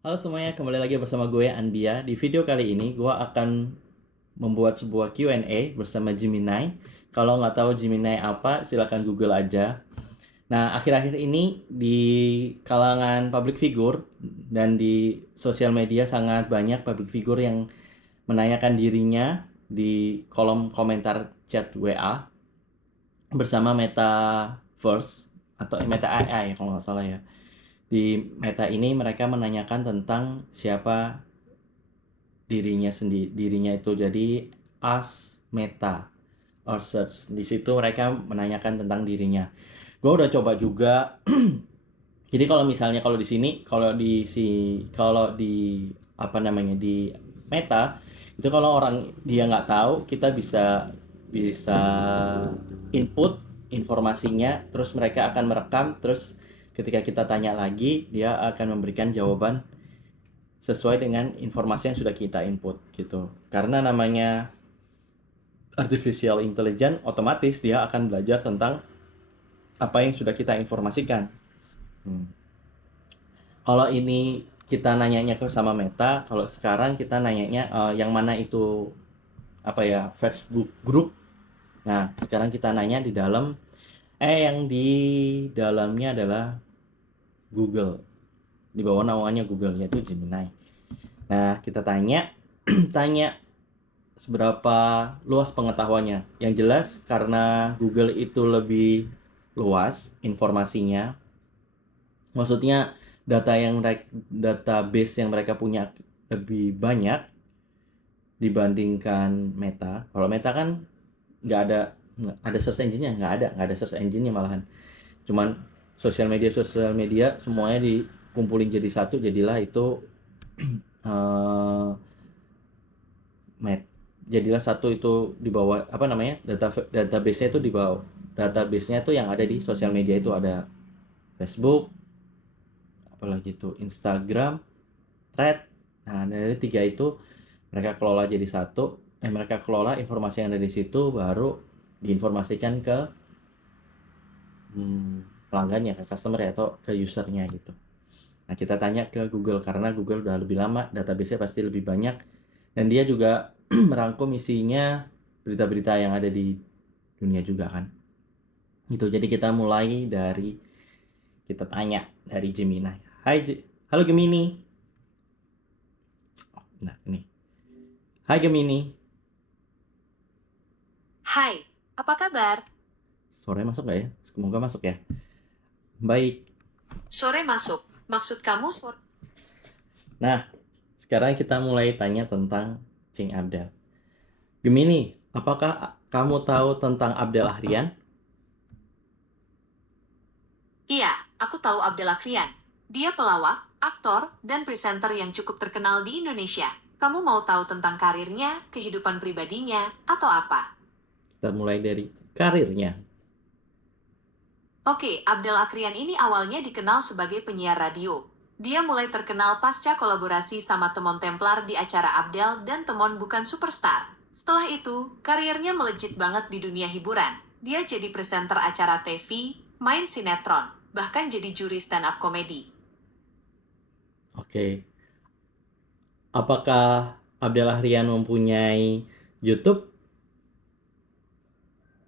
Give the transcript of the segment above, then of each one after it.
Halo semuanya, kembali lagi bersama gue Anbia. Di video kali ini gue akan membuat sebuah Q&A bersama Gemini. Kalau nggak tahu Gemini apa, silakan Google aja. Nah, akhir-akhir ini di kalangan public figure dan di sosial media sangat banyak public figure yang menanyakan dirinya di kolom komentar chat WA bersama Metaverse atau Meta AI kalau nggak salah ya. Di Meta ini mereka menanyakan tentang siapa dirinya itu. Jadi ask Meta or search. Di situ mereka menanyakan tentang dirinya. Gue udah coba juga. Jadi kalau misalnya kalau di apa namanya di Meta itu, kalau orang dia nggak tahu, kita bisa bisa input informasinya, terus mereka akan merekam, terus ketika kita tanya lagi dia akan memberikan jawaban sesuai dengan informasi yang sudah kita input gitu. Karena namanya artificial intelligence, otomatis dia akan belajar tentang apa yang sudah kita informasikan. Kalau ini kita nanyanya ke sama Meta, kalau sekarang kita nanyanya yang mana itu apa ya, Facebook group. Nah, sekarang kita nanya di dalam yang di dalamnya adalah Google. Di bawah naungannya Google, yaitu Gemini. Nah, kita tanya tanya seberapa luas pengetahuannya. Yang jelas karena Google itu lebih luas informasinya. Maksudnya database yang mereka punya lebih banyak dibandingkan Meta. Kalau Meta kan nggak ada search engine-nya, nggak ada search engine-nya malahan. Cuman sosial media semuanya dikumpulin jadi satu, jadilah itu uh, Met jadilah satu itu di bawah apa namanya, database-nya itu di bawah, database-nya itu yang ada di sosial media itu ada Facebook, apalagi itu Instagram, Thread. Nah, dari tiga itu mereka kelola jadi satu. Mereka kelola informasi yang ada di situ, baru diinformasikan ke pelanggannya, ke customer ya, atau ke usernya gitu. Nah, kita tanya ke Google karena Google udah lebih lama, database-nya pasti lebih banyak, dan dia juga merangkum isinya berita-berita yang ada di dunia juga kan. Gitu. Jadi kita mulai dari kita tanya dari Gemini. Halo Gemini. Nah, ini. Hai Gemini. Hai, apa kabar? Sore masuk nggak ya? Semoga masuk ya. Baik. Sore masuk. Maksud kamu sore? Nah, sekarang kita mulai tanya tentang Cing Abdel. Gemini, apakah kamu tahu tentang Abdel Ahrian? Iya, aku tahu Abdel Krian. Dia pelawak, aktor, dan presenter yang cukup terkenal di Indonesia. Kamu mau tahu tentang karirnya, kehidupan pribadinya, atau apa? Kita mulai dari karirnya. Oke, Abdel Krian ini awalnya dikenal sebagai penyiar radio. Dia mulai terkenal pasca kolaborasi sama Temon Templar di acara Abdel dan Temon Bukan Superstar. Setelah itu, karirnya melejit banget di dunia hiburan. Dia jadi presenter acara TV, main sinetron, bahkan jadi juri stand-up komedi. Oke. Apakah Abdel Ahrian mempunyai YouTube?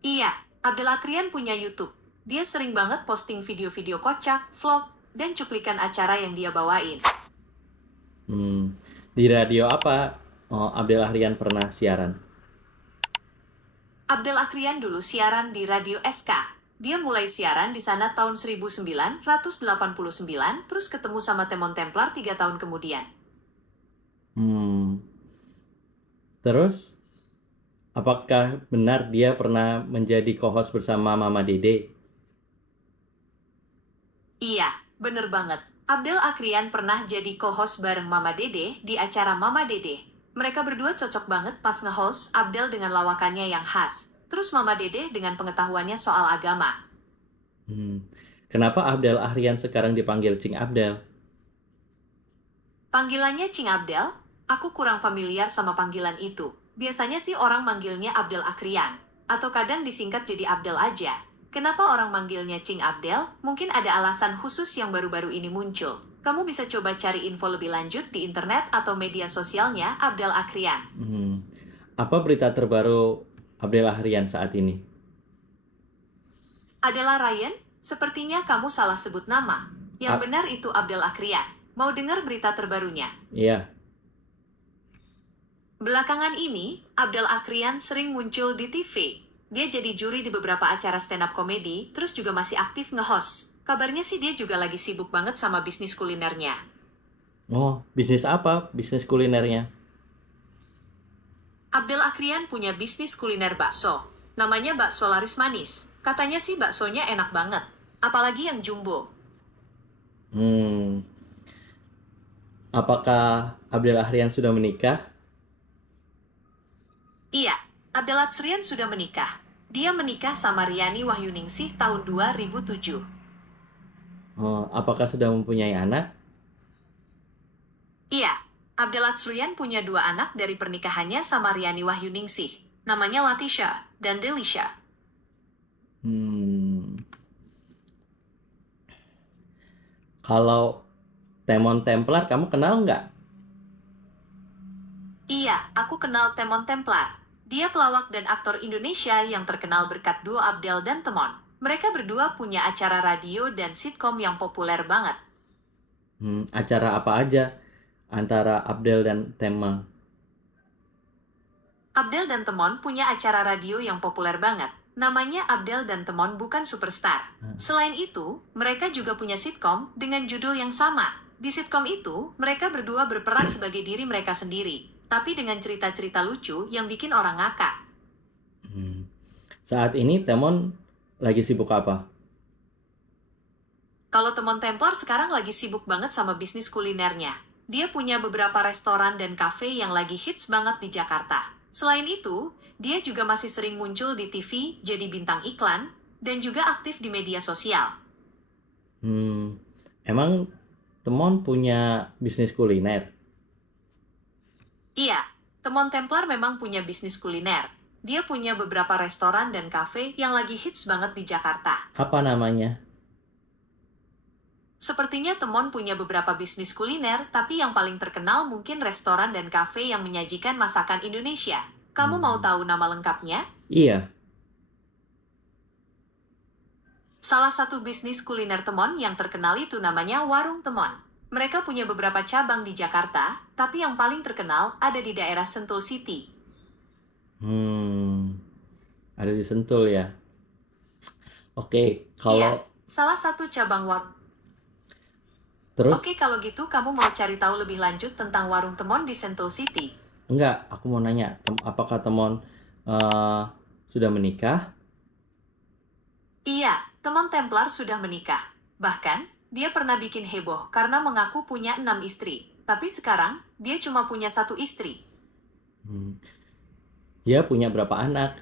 Iya, Abdel Krian punya YouTube. Dia sering banget posting video-video kocak, vlog, dan cuplikan acara yang dia bawain. Di radio apa Abdel Ahrian pernah siaran? Abdel Krian dulu siaran di Radio SK. Dia mulai siaran di sana tahun 1989, terus ketemu sama Temon Templar 3 tahun kemudian. Terus, apakah benar dia pernah menjadi co-host bersama Mama Dede? Iya, bener banget. Abdel Krian pernah jadi co-host bareng Mama Dede di acara Mama Dede. Mereka berdua cocok banget pas nge-host, Abdel dengan lawakannya yang khas. Terus Mama Dede dengan pengetahuannya soal agama. Kenapa Abdel Ahrian sekarang dipanggil Cing Abdel? Panggilannya Cing Abdel? Aku kurang familiar sama panggilan itu. Biasanya sih orang manggilnya Abdel Krian. Atau kadang disingkat jadi Abdel aja. Kenapa orang manggilnya Cing Abdel? Mungkin ada alasan khusus yang baru-baru ini muncul. Kamu bisa coba cari info lebih lanjut di internet atau media sosialnya Abdel Akrian. Apa berita terbaru Abdel Ahrian saat ini? Adalah Ryan? Sepertinya kamu salah sebut nama. Yang A- benar itu Abdel Akrian. Mau dengar berita terbarunya? Iya. Belakangan ini, Abdel Akrian sering muncul di TV. Dia jadi juri di beberapa acara stand-up komedi, terus juga masih aktif nge-host. Kabarnya sih dia juga lagi sibuk banget sama bisnis kulinernya. Oh, bisnis apa? Bisnis kulinernya? Abdel Akrian punya bisnis kuliner bakso. Namanya bakso laris manis. Katanya sih baksonya enak banget. Apalagi yang jumbo. Hmm, apakah Abdel Ahrian sudah menikah? Iya, Abdel Atsrian sudah menikah. Dia menikah sama Riani Wahyuningsih tahun 2007. Oh, apakah sudah mempunyai anak? Iya, Abdel Atsrian punya 2 anak dari pernikahannya sama Riani Wahyuningsih. Namanya Latisha dan Delisha. Hmm, kalau Temon Templar kamu kenal nggak? Iya, aku kenal Temon Templar. Dia pelawak dan aktor Indonesia yang terkenal berkat duo Abdel dan Temon. Mereka berdua punya acara radio dan sitkom yang populer banget. Acara apa aja antara Abdel dan Temon? Abdel dan Temon punya acara radio yang populer banget. Namanya Abdel dan Temon Bukan Superstar. Selain itu, mereka juga punya sitkom dengan judul yang sama. Di sitkom itu, mereka berdua berperan sebagai diri mereka sendiri, tapi dengan cerita-cerita lucu yang bikin orang ngakak. Hmm, Saat ini Temon lagi sibuk apa? Kalau Temon Templar sekarang lagi sibuk banget sama bisnis kulinernya. Dia punya beberapa restoran dan kafe yang lagi hits banget di Jakarta. Selain itu, dia juga masih sering muncul di TV jadi bintang iklan, dan juga aktif di media sosial. Emang Temon punya bisnis kuliner? Iya, Temon Templar memang punya bisnis kuliner. Dia punya beberapa restoran dan kafe yang lagi hits banget di Jakarta. Apa namanya? Sepertinya Temon punya beberapa bisnis kuliner, tapi yang paling terkenal mungkin restoran dan kafe yang menyajikan masakan Indonesia. Kamu mau tahu nama lengkapnya? Iya. Salah satu bisnis kuliner Temon yang terkenal itu namanya Warung Temon. Mereka punya beberapa cabang di Jakarta, tapi yang paling terkenal ada di daerah Sentul City. Ada di Sentul ya. Oke, Iya, kalau salah satu cabang warung. terus Oke, kalau gitu kamu mau cari tahu lebih lanjut tentang Warung Temon di Sentul City? enggak, aku mau nanya, apakah Temon sudah menikah? Iya, Temon Templar sudah menikah. Bahkan, dia pernah bikin heboh karena mengaku punya 6 istri. Tapi sekarang, dia cuma punya 1 istri. Hmm, Dia punya berapa anak?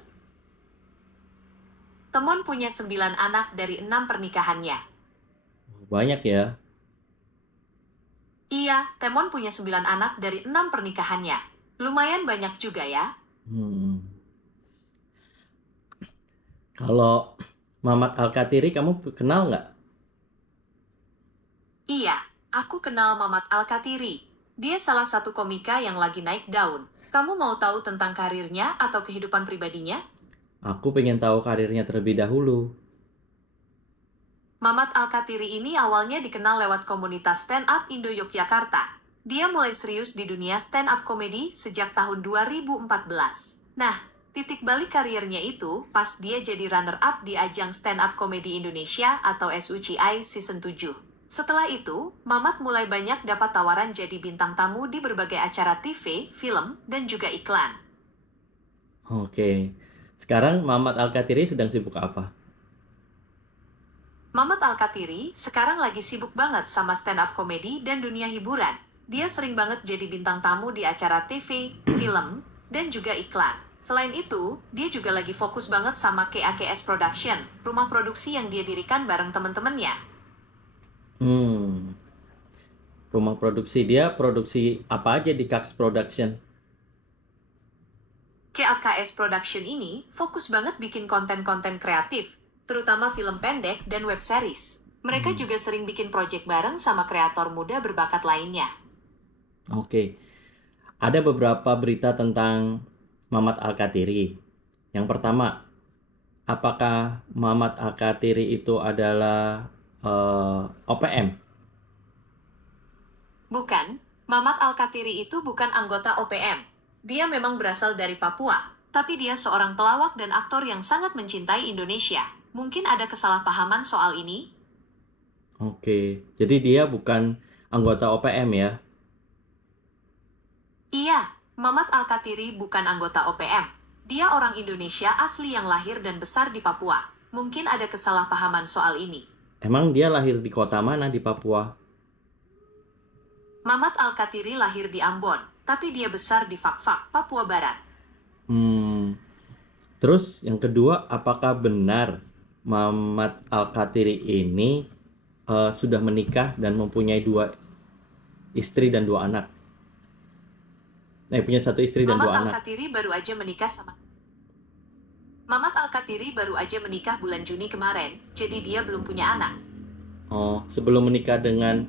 Temon punya 9 anak dari 6 pernikahannya. Banyak ya. Iya, Temon punya 9 anak dari 6 pernikahannya. Lumayan banyak juga ya. Hmm. Kalau Mamat Al-Katiri kamu kenal nggak? Iya, aku kenal Mamat Al-Katiri. Dia salah satu komika yang lagi naik daun. Kamu mau tahu tentang karirnya atau kehidupan pribadinya? Aku pengen tahu karirnya terlebih dahulu. Mamat Al-Katiri ini awalnya dikenal lewat komunitas stand-up Indo Yogyakarta. Dia mulai serius di dunia stand-up komedi sejak tahun 2014. Nah, titik balik karirnya itu pas dia jadi runner-up di ajang stand-up komedi Indonesia atau SUCI Season 7. Setelah itu, Mamat mulai banyak dapat tawaran jadi bintang tamu di berbagai acara TV, film, dan juga iklan. Oke. Sekarang Mamat Al-Katiri sedang sibuk apa? Mamat Al-Katiri sekarang lagi sibuk banget sama stand-up komedi dan dunia hiburan. Dia sering banget jadi bintang tamu di acara TV, film, dan juga iklan. Selain itu, dia juga lagi fokus banget sama KAKS Production, rumah produksi yang dia dirikan bareng temen-temennya. Rumah produksi dia produksi apa aja di KAKS Production? KAKS Production ini fokus banget bikin konten-konten kreatif, terutama film pendek dan web series. Mereka Hmm, juga sering bikin proyek bareng sama kreator muda berbakat lainnya. oke. Ada beberapa berita tentang Mamat Al-Kathiri. Yang pertama, apakah Mamat Al-Kathiri itu adalah OPM? Bukan, Mamat Al-Kathiri itu bukan anggota OPM. Dia memang berasal dari Papua, tapi dia seorang pelawak dan aktor yang sangat mencintai Indonesia. Mungkin ada kesalahpahaman soal ini? Oke, jadi dia bukan anggota OPM ya? Iya, Mamat Al-Kathiri bukan anggota OPM. Dia orang Indonesia asli yang lahir dan besar di Papua. Mungkin ada kesalahpahaman soal ini. Emang dia lahir di kota mana di Papua? Mamat Al-Kathiri lahir di Ambon, tapi dia besar di Fakfak, Papua Barat. Hmm, terus yang kedua, apakah benar Mamat Al-Kathiri ini sudah menikah dan mempunyai 2 istri dan 2 anak? Punya 1 istri dan Mamat 2 anak. Al-Kathiri baru aja menikah sama Mamat Al-Kathiri baru aja menikah bulan Juni kemarin, jadi dia belum punya anak. Oh, sebelum menikah dengan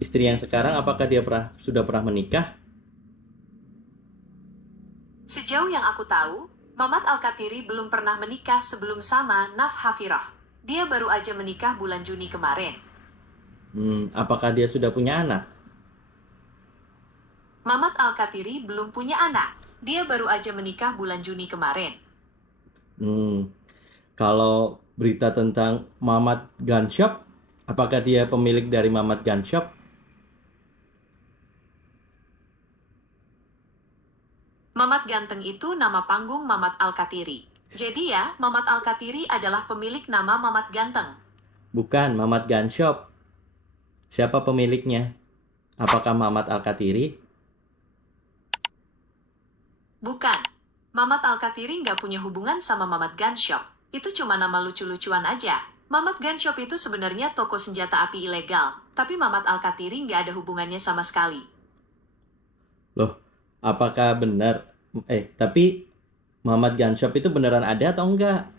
istri yang sekarang, apakah dia sudah pernah menikah? Sejauh yang aku tahu, Mamat Al-Kathiri belum pernah menikah sebelum sama Naf Hafirah. Dia baru aja menikah bulan Juni kemarin. Apakah dia sudah punya anak? Mamat Al-Kathiri belum punya anak. Dia baru aja menikah bulan Juni kemarin. Kalau berita tentang Mamat Gun Shop, apakah dia pemilik dari Mamat Gun Shop? Mamat Ganteng itu nama panggung Mamat Al-Kathiri. Jadi ya, Mamat Al-Kathiri adalah pemilik nama Mamat Ganteng. Bukan, Mamat Gun Shop. Siapa pemiliknya? Apakah Mamat Al-Kathiri? Bukan. Mamat Al-Kathiri nggak punya hubungan sama Mamat Gun Shop. Itu cuma nama lucu-lucuan aja. Mamat Gun Shop itu sebenarnya toko senjata api ilegal. Tapi Mamat Al-Kathiri nggak ada hubungannya sama sekali. Loh, apakah benar? Tapi Mamat Gun Shop itu beneran ada atau enggak?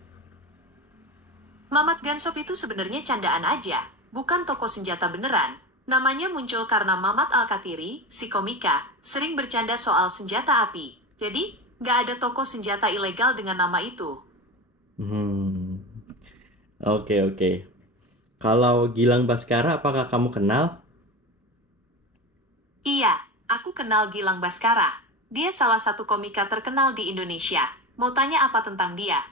Mamat Gun Shop itu sebenarnya candaan aja. Bukan toko senjata beneran. Namanya muncul karena Mamat Al-Kathiri, si komika, sering bercanda soal senjata api. Jadi, nggak ada toko senjata ilegal dengan nama itu. Oke. Kalau Gilang Baskara, apakah kamu kenal? Iya, aku kenal Gilang Baskara. Dia salah satu komika terkenal di Indonesia. Mau tanya apa tentang dia?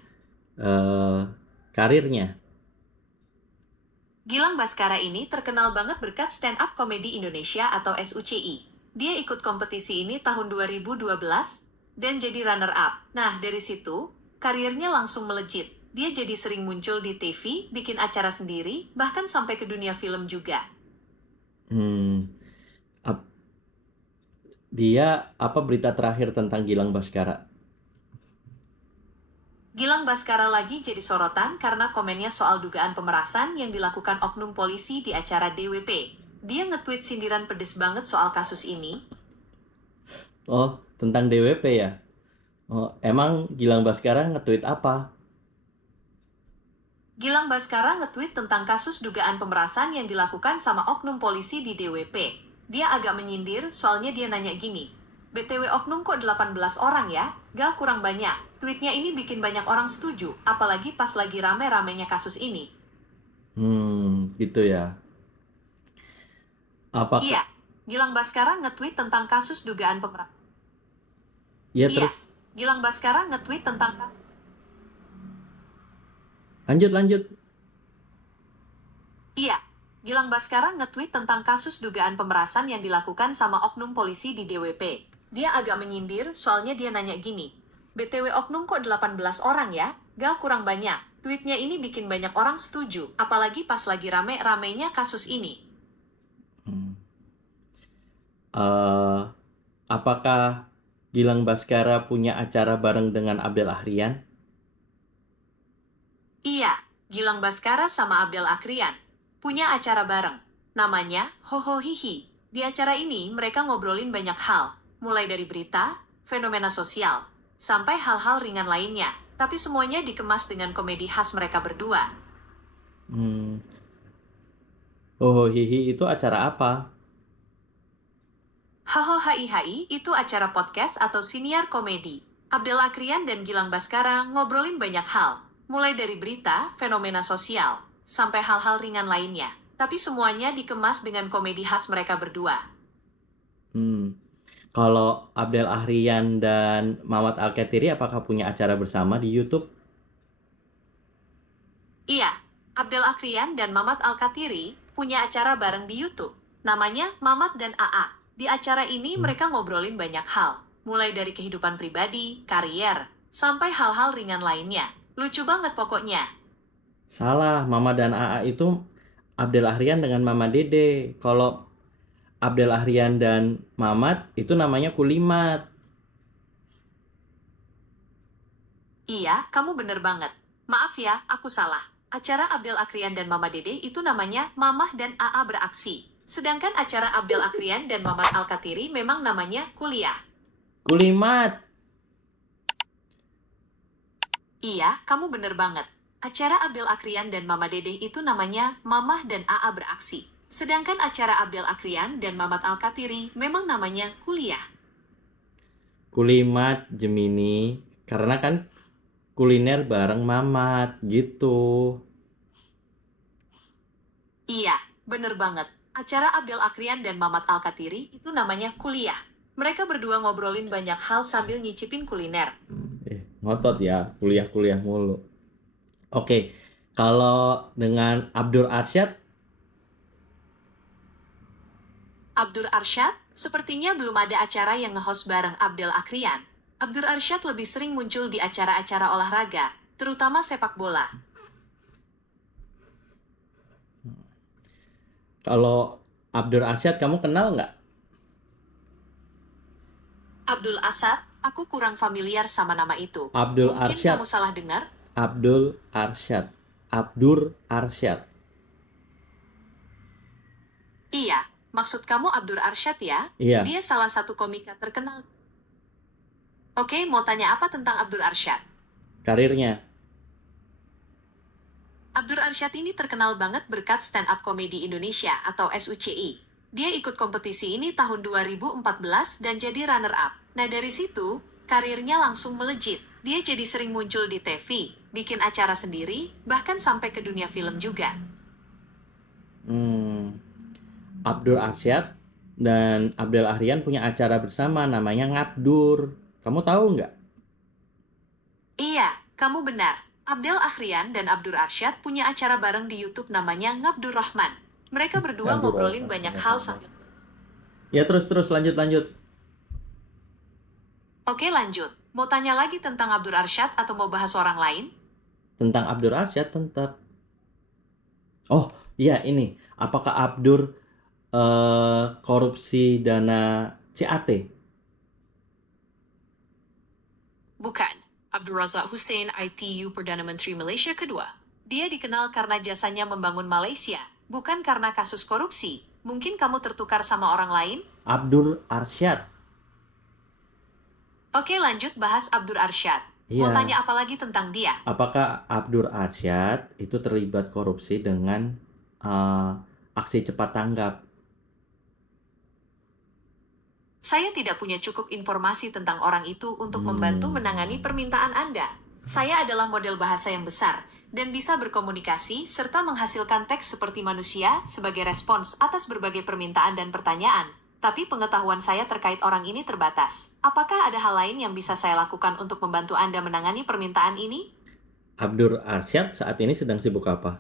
Karirnya. Gilang Baskara ini terkenal banget berkat stand up komedi Indonesia atau SUCI. Dia ikut kompetisi ini tahun 2012 dan jadi runner up. Nah, dari situ, karirnya langsung melejit. Dia jadi sering muncul di TV, bikin acara sendiri, bahkan sampai ke dunia film juga. Dia apa berita terakhir tentang Gilang Baskara? Gilang Baskara lagi jadi sorotan karena komennya soal dugaan pemerasan yang dilakukan oknum polisi di acara DWP. Dia nge-tweet sindiran pedes banget soal kasus ini. Oh, tentang DWP ya? Oh, emang Gilang Baskara nge-tweet apa? Gilang Baskara nge-tweet tentang kasus dugaan pemerasan yang dilakukan sama oknum polisi di DWP. Dia agak menyindir, soalnya dia nanya gini, BTW oknum kok 18 orang ya? Gak kurang banyak. Tweetnya ini bikin banyak orang setuju, apalagi pas lagi rame-ramenya kasus ini. Gitu ya. Apakah? Iya, Gilang Baskara nge-tweet tentang kasus dugaan pemerasan. Ya Iya, terus, Gilang Baskara nge-tweet tentang... lanjut. Iya, Gilang Baskara nge-tweet tentang kasus dugaan pemerasan yang dilakukan sama oknum polisi di DWP. Dia agak menyindir, soalnya dia nanya gini, BTW oknum kok 18 orang ya? Gak kurang banyak. Tweetnya ini bikin banyak orang setuju, apalagi pas lagi rame-ramenya kasus ini. Apakah Gilang Baskara punya acara bareng dengan Abdel Ahrian? Iya, Gilang Baskara sama Abdel Akrian punya acara bareng. Namanya Hoho Hihi. Di acara ini mereka ngobrolin banyak hal, mulai dari berita, fenomena sosial, sampai hal-hal ringan lainnya. Tapi semuanya dikemas dengan komedi khas mereka berdua. Hoho Hihi itu acara apa? Haho Hai Hai itu acara podcast atau siniar komedi. Abdel Akrian dan Gilang Baskara ngobrolin banyak hal, mulai dari berita, fenomena sosial, sampai hal-hal ringan lainnya. Tapi semuanya dikemas dengan komedi khas mereka berdua. Hmm. Kalau Abdel Ahrian dan Mamat Alkatiri apakah punya acara bersama di YouTube? Iya, Abdel Akrian dan Mamat Alkatiri punya acara bareng di YouTube. Namanya Mamat dan AA. Di acara ini mereka ngobrolin banyak hal, mulai dari kehidupan pribadi, karier, sampai hal-hal ringan lainnya. Lucu banget pokoknya. Salah, Mama dan AA itu Abdel Ahrian dengan Mama Dede. Kalau Abdel Ahrian dan Mamat itu namanya Kulimat. Iya, kamu bener banget. Maaf ya, aku salah. Acara Abdel Akrian dan Mama Dede itu namanya Mamah dan AA Beraksi. Sedangkan acara Abdel Akrian dan Mamat Alkatiri memang namanya Kuliah. Kulimat. Iya, kamu bener banget. Acara Abdel Akrian dan Mama Dede itu namanya Mamah dan AA Beraksi. Sedangkan acara Abdel Akrian dan Mamat Alkatiri memang namanya Kuliah. Kulimat Gemini. Karena kan kuliner bareng Mamat gitu. Iya, bener banget. Acara Abdel Akrian dan Mamat Alkatiri itu namanya Kuliah. Mereka berdua ngobrolin banyak hal sambil nyicipin kuliner. Ngotot ya, kuliah-kuliah mulu. Oke, kalau dengan Abdur Arsyad, Abdur Arsyad, sepertinya belum ada acara yang nge-host bareng Abdel Akrian. Abdur Arsyad lebih sering muncul di acara-acara olahraga, terutama sepak bola. kalau Abdur Arsyad kamu kenal nggak? Abdul Asad, aku kurang familiar sama nama itu. Abdul Mungkin Arsyad. kamu salah dengar? Abdul Arsyad. Abdur Arsyad. Iya, maksud kamu Abdur Arsyad ya? Iya, Dia salah satu komika terkenal. Oke, mau tanya apa tentang Abdur Arsyad? karirnya. Abdur Arsyad ini terkenal banget berkat Stand Up Comedy Indonesia atau SUCI. Dia ikut kompetisi ini tahun 2014 dan jadi runner-up. Nah dari situ, karirnya langsung melejit. Dia jadi sering muncul di TV, bikin acara sendiri, bahkan sampai ke dunia film juga. Abdur Arsyad dan Abdel Ahrian punya acara bersama namanya Ngabdur. Kamu tahu nggak? Iya, kamu benar. Abdel Ahrian dan Abdur Arsyad punya acara bareng di YouTube namanya Ngabdur Rahman. Mereka berdua Ngabdur ngobrolin Rahman, banyak iya, hal sama. sambil... Ya terus lanjut. Oke lanjut, mau tanya lagi tentang Abdur Arsyad atau mau bahas orang lain? Tentang Abdur Arsyad tetap. Oh iya ini, apakah Abdur korupsi dana CAT? Bukan, Abdur Razak Hussein ITU Perdana Menteri Malaysia kedua. Dia dikenal karena jasanya membangun Malaysia, bukan karena kasus korupsi. Mungkin kamu tertukar sama orang lain? Abdur Arsyad. Oke lanjut bahas Abdur Arsyad. Mau Iya. tanya apa lagi tentang dia? Apakah Abdur Arsyad itu terlibat korupsi dengan aksi cepat tanggap? Saya tidak punya cukup informasi tentang orang itu untuk membantu menangani permintaan Anda. Saya adalah model bahasa yang besar dan bisa berkomunikasi serta menghasilkan teks seperti manusia sebagai respons atas berbagai permintaan dan pertanyaan. Tapi pengetahuan saya terkait orang ini terbatas. Apakah ada hal lain yang bisa saya lakukan untuk membantu Anda menangani permintaan ini? Abdur Arsyad saat ini sedang sibuk apa?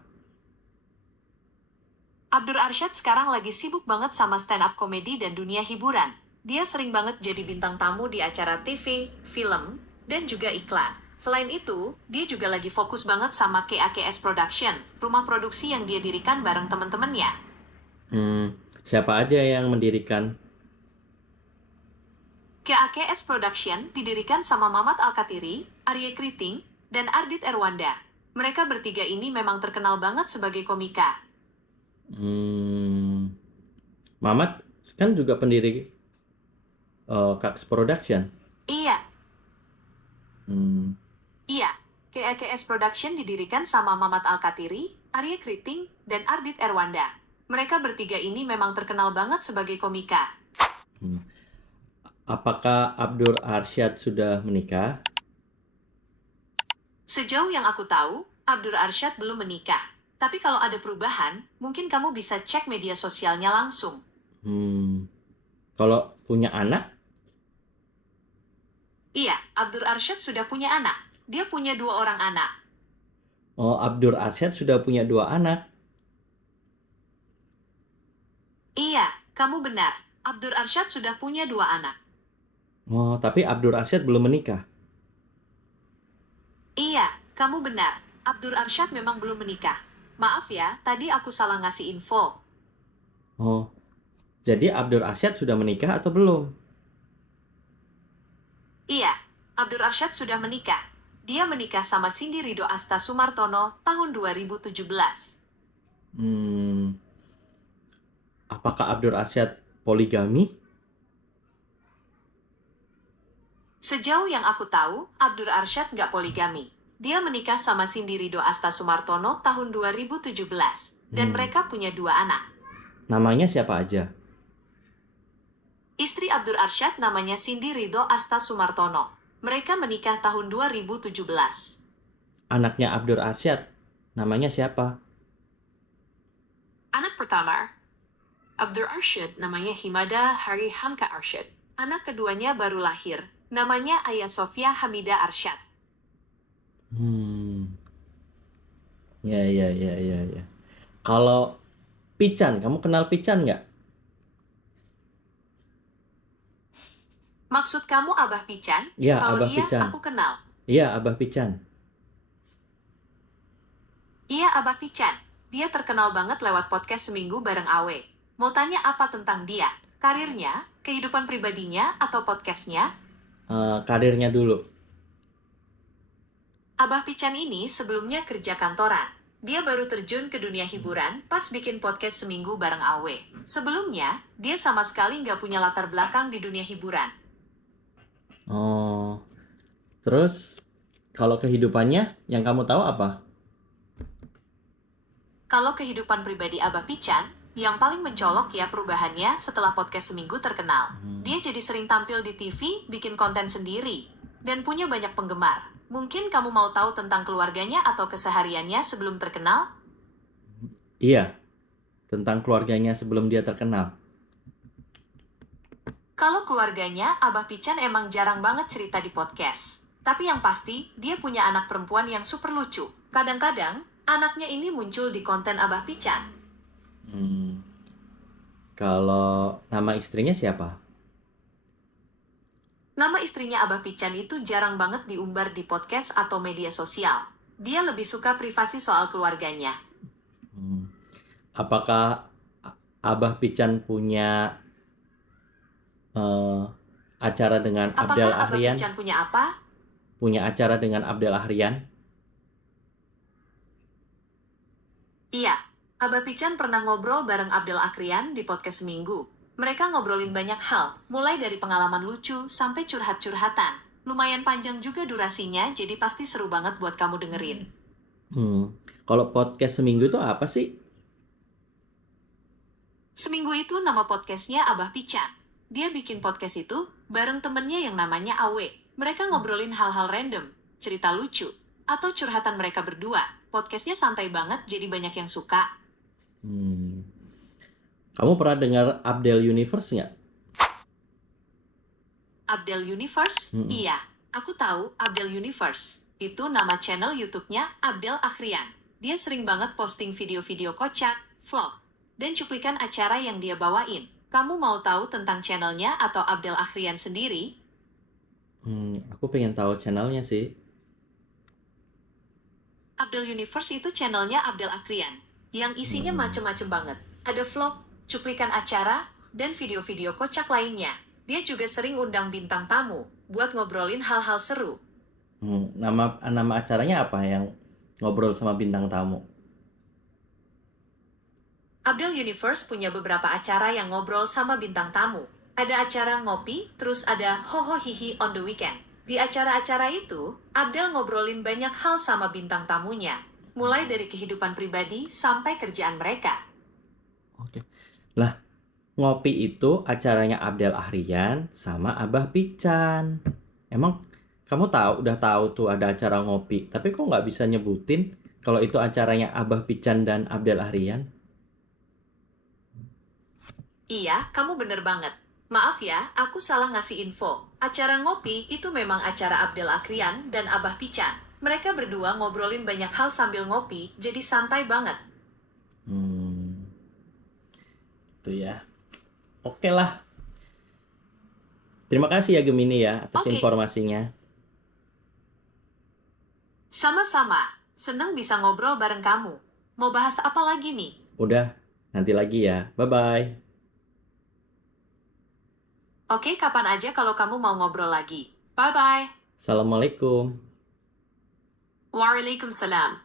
Abdur Arsyad sekarang lagi sibuk banget sama stand-up komedi dan dunia hiburan. Dia sering banget jadi bintang tamu di acara TV, film, dan juga iklan. Selain itu, dia juga lagi fokus banget sama KAKS Production, rumah produksi yang dia dirikan bareng teman-temannya. Siapa aja yang mendirikan? KAKS Production didirikan sama Mamat Alkatiri, Arya Kriting, dan Ardit Erwanda. Mereka bertiga ini memang terkenal banget sebagai komika. Mamat kan juga pendiri KAKS Production. Iya. Iya, KAKS Production didirikan sama Mamat Alkatiri, Arya Kriting, dan Ardit Erwanda. Mereka bertiga ini memang terkenal banget sebagai komika. Hmm. Apakah Abdur Arsyad sudah menikah? Sejauh yang aku tahu, Abdur Arsyad belum menikah. Tapi kalau ada perubahan, mungkin kamu bisa cek media sosialnya langsung. Kalau punya anak? Iya, Abdur Arsyad sudah punya anak. Dia punya 2 orang anak. Oh, Abdur Arsyad sudah punya 2 anak. Iya, kamu benar. Abdur Arsyad sudah punya 2 anak. Oh, tapi Abdur Arsyad belum menikah. Iya, kamu benar. Abdur Arsyad memang belum menikah. Maaf ya, tadi aku salah ngasih info. Oh, jadi Abdur Arsyad sudah menikah atau belum? Iya, Abdur Arsyad sudah menikah. Dia menikah sama Cindy Ridho Asta Sumartono tahun 2017. Apakah Abdur Arsyad poligami? Sejauh yang aku tahu, Abdur Arsyad nggak poligami. Dia menikah sama Cindy Ridho Asta Sumartono tahun 2017. Dan mereka punya 2 anak. Namanya siapa aja? Istri Abdur Arsyad namanya Cindy Ridho Asta Sumartono. Mereka menikah tahun 2017. Anaknya Abdur Arsyad, namanya siapa? Anak pertama, Abdur Arsyad namanya Himada Hari Hamka Arsyad. Anak keduanya baru lahir, namanya Ayah Sofia Hamida Arsyad. Ya. Kalau Pican, kamu kenal Pican nggak? Maksud kamu Abah Pican? Iya, Kalau Abah iya, Pican. aku kenal. Iya, Abah Pican. Iya, Abah Pican. Dia terkenal banget lewat podcast Seminggu bareng Awe. Mau tanya apa tentang dia? Karirnya, kehidupan pribadinya, atau podcastnya? Karirnya dulu. Abah Pican ini sebelumnya kerja kantoran. Dia baru terjun ke dunia hiburan pas bikin podcast Seminggu bareng Awe. Sebelumnya, dia sama sekali nggak punya latar belakang di dunia hiburan. Oh, terus kalau kehidupannya yang kamu tahu apa? Kalau kehidupan pribadi Abah Pican, yang paling mencolok ya perubahannya setelah podcast Seminggu terkenal. Dia jadi sering tampil di TV, bikin konten sendiri, dan punya banyak penggemar. Mungkin kamu mau tahu tentang keluarganya atau kesehariannya sebelum terkenal? Iya, tentang keluarganya sebelum dia terkenal. Kalau keluarganya, Abah Pican emang jarang banget cerita di podcast. Tapi yang pasti, dia punya anak perempuan yang super lucu. Kadang-kadang, anaknya ini muncul di konten Abah Pican. Kalau nama istrinya siapa? Nama istrinya Abah Pican itu jarang banget diumbar di podcast atau media sosial. Dia lebih suka privasi soal keluarganya. Apakah Abah Pican punya acara dengan Abdel Apakah Abah Ahrian? Pican punya apa? Punya acara dengan Abdel Ahrian? Iya, Abah Pican pernah ngobrol bareng Abdel Akrian di podcast Seminggu. Mereka ngobrolin banyak hal, mulai dari pengalaman lucu sampai curhat-curhatan. Lumayan panjang juga durasinya, jadi pasti seru banget buat kamu dengerin. Kalau podcast Seminggu itu apa sih? Seminggu itu nama podcastnya Abah Pican. Dia bikin podcast itu bareng temennya yang namanya Awe. Mereka ngobrolin hal-hal random, cerita lucu, atau curhatan mereka berdua. Podcastnya santai banget, jadi banyak yang suka. Kamu pernah dengar Abdel Universe nggak? Abdel Universe? Iya, aku tahu Abdel Universe. Itu nama channel YouTube-nya Abdel Akhrian. Dia sering banget posting video-video kocak, vlog, dan cuplikan acara yang dia bawain. Kamu mau tahu tentang channelnya atau Abdel Akhrian sendiri? Aku pengen tahu channelnya sih. Abdel Universe itu channelnya Abdel Akhrian, yang isinya macem-macem banget. Ada vlog, cuplikan acara, dan video-video kocak lainnya. Dia juga sering undang bintang tamu, buat ngobrolin hal-hal seru. Nama acaranya apa yang ngobrol sama bintang tamu? Abdel Universe punya beberapa acara yang ngobrol sama bintang tamu. Ada acara ngopi, terus ada Hoho Hihi on the Weekend. Di acara-acara itu, Abdel ngobrolin banyak hal sama bintang tamunya. Mulai dari kehidupan pribadi sampai kerjaan mereka. Oke. Lah, ngopi itu acaranya Abdel Ahrian sama Abah Pican. Emang kamu udah tahu tuh ada acara ngopi, tapi kok nggak bisa nyebutin kalau itu acaranya Abah Pican dan Abdel Ahrian? Iya, kamu bener banget. Maaf ya, aku salah ngasih info. Acara ngopi itu memang acara Abdel Akrian dan Abah Pican. Mereka berdua ngobrolin banyak hal sambil ngopi, jadi santai banget. Hmm, itu ya. Oke lah. Terima kasih ya Gemini ya atas Oke, informasinya. sama-sama. Seneng bisa ngobrol bareng kamu. Mau bahas apa lagi nih? Udah, nanti lagi ya. Bye-bye. Oke, kapan aja kalau kamu mau ngobrol lagi. Bye-bye. Assalamualaikum. Waalaikumsalam.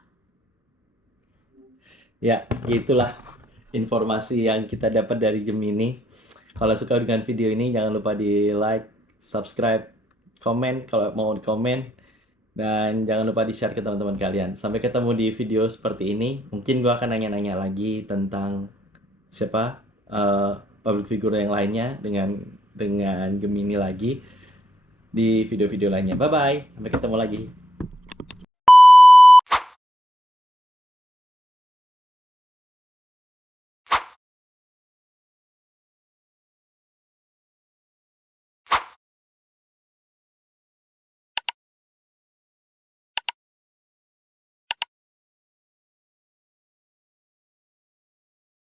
Ya, gitulah informasi yang kita dapat dari Gemini. Kalau suka dengan video ini, jangan lupa di like, subscribe, komen kalau mau di komen, dan jangan lupa di share ke teman-teman kalian. Sampai ketemu di video seperti ini. Mungkin gue akan nanya-nanya lagi tentang siapa public figure yang lainnya dengan Gemini lagi di video-video lainnya. Bye bye, sampai ketemu lagi.